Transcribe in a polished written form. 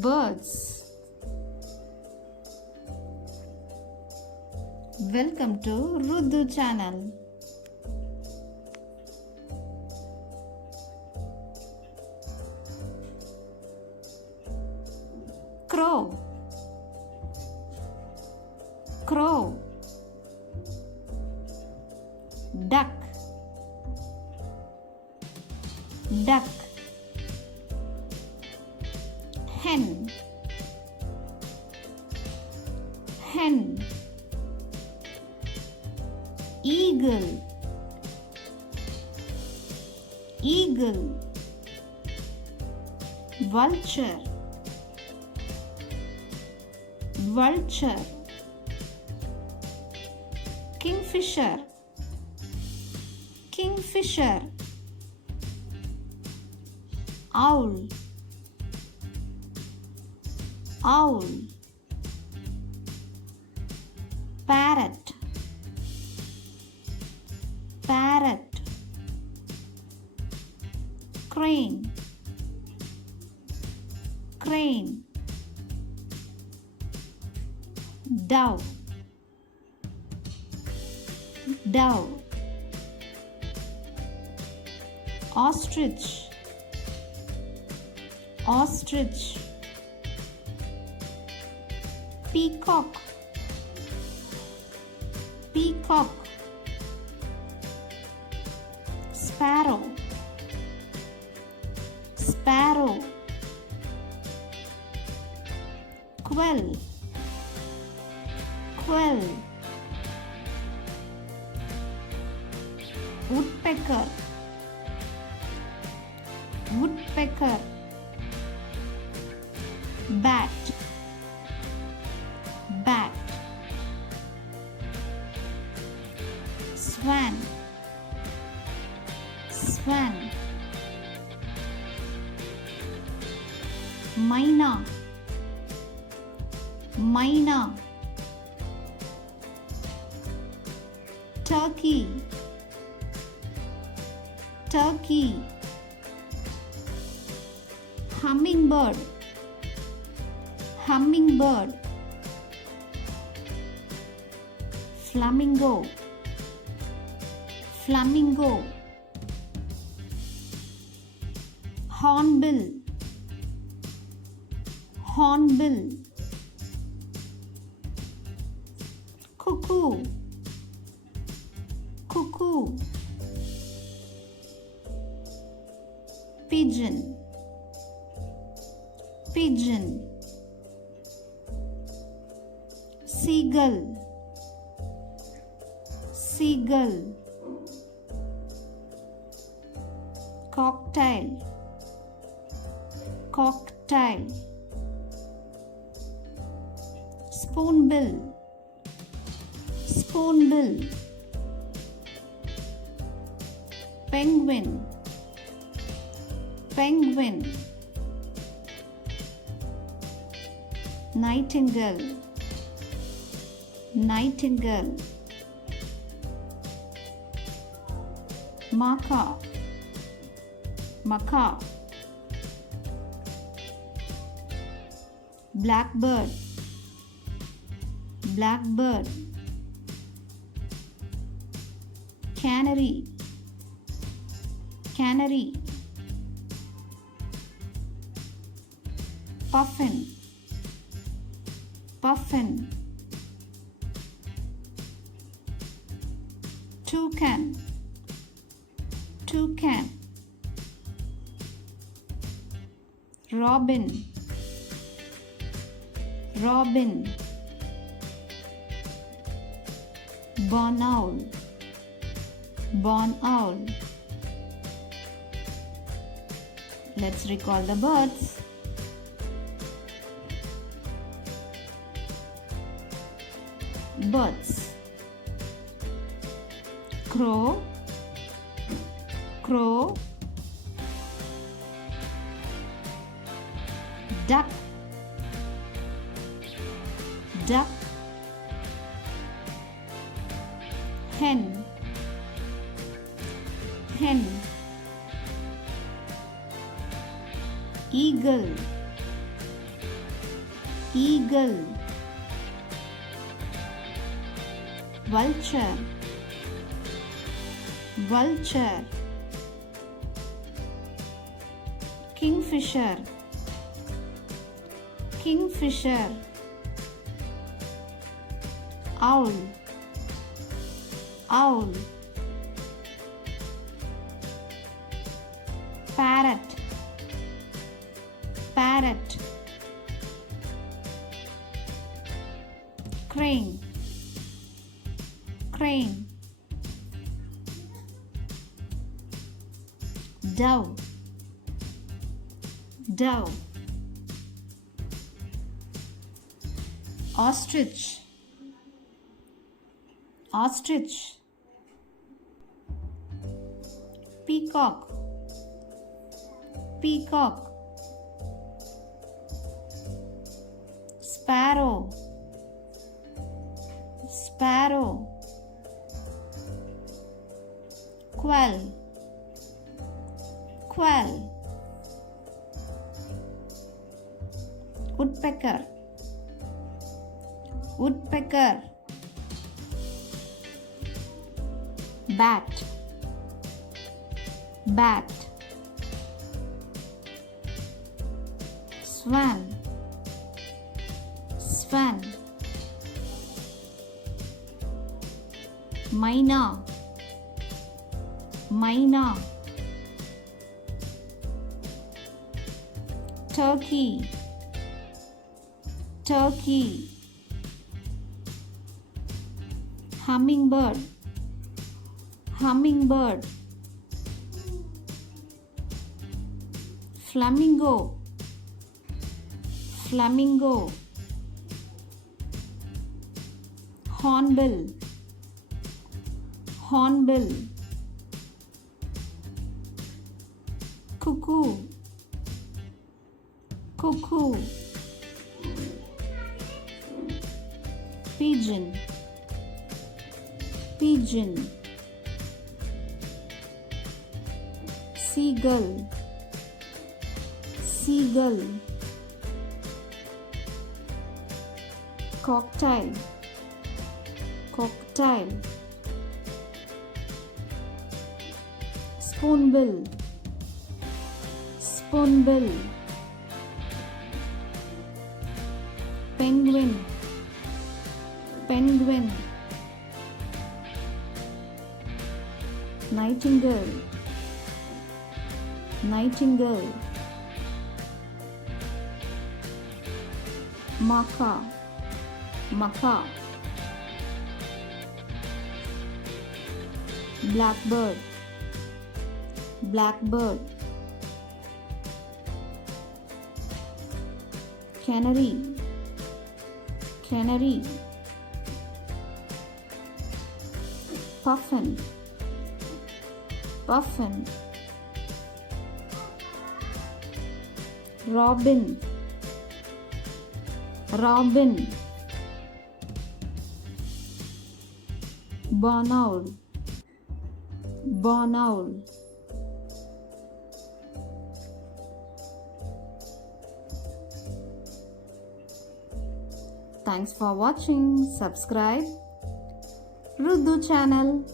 birds. Welcome to rudhuchannel. Crow, crow. Duck, duck. Hen, hen. Eagle, eagle. Vulture, vulture. Kingfisher, kingfisher. Owl, owl. Parrot, parrot. Crane, crane. Dove, dove. Ostrich, ostrich. Peacock, peacock. Sparrow, sparrow. Quail, quail. Woodpecker, woodpecker. Bat, bat. Swan, swan. Myna, myna. Turkey, turkey. Hummingbird, hummingbird. Flamingo, flamingo. Hornbill, hornbill. Cuckoo, cuckoo. Pigeon, pigeon. Seagull, seagull. Cocktail, cocktail. Spoonbill, spoonbill. Penguin, penguin. Nightingale, nightingale. Macaw, macaw. Blackbird, blackbird. Canary, canary. Puffin, puffin. Toucan, toucan. Robin, robin. Barn owl, barn owl. Let's recall the birds. Birds. Crow, crow. Duck, duck. Hen, hen. Eagle, eagle, vulture, vulture, kingfisher, kingfisher, owl, owl, parrot, parrot, crane, crane, dove, dove, ostrich, ostrich, peacock, peacock, sparrow, sparrow, quail, quail, woodpecker, woodpecker, bat, bat, swan, swan, myna, myna, turkey, turkey, hummingbird, hummingbird, flamingo, flamingo, hornbill, hornbill, cuckoo, cuckoo, pigeon, pigeon, seagull, seagull, cocktail, cocktail, spoonbill, spoonbill, penguin, penguin, nightingale, nightingale, macaw, macaw, blackbird, blackbird, canary, canary, puffin, puffin, robin, robin, barn owl, barn owl. Thanks for watching. Subscribe Rudhu channel.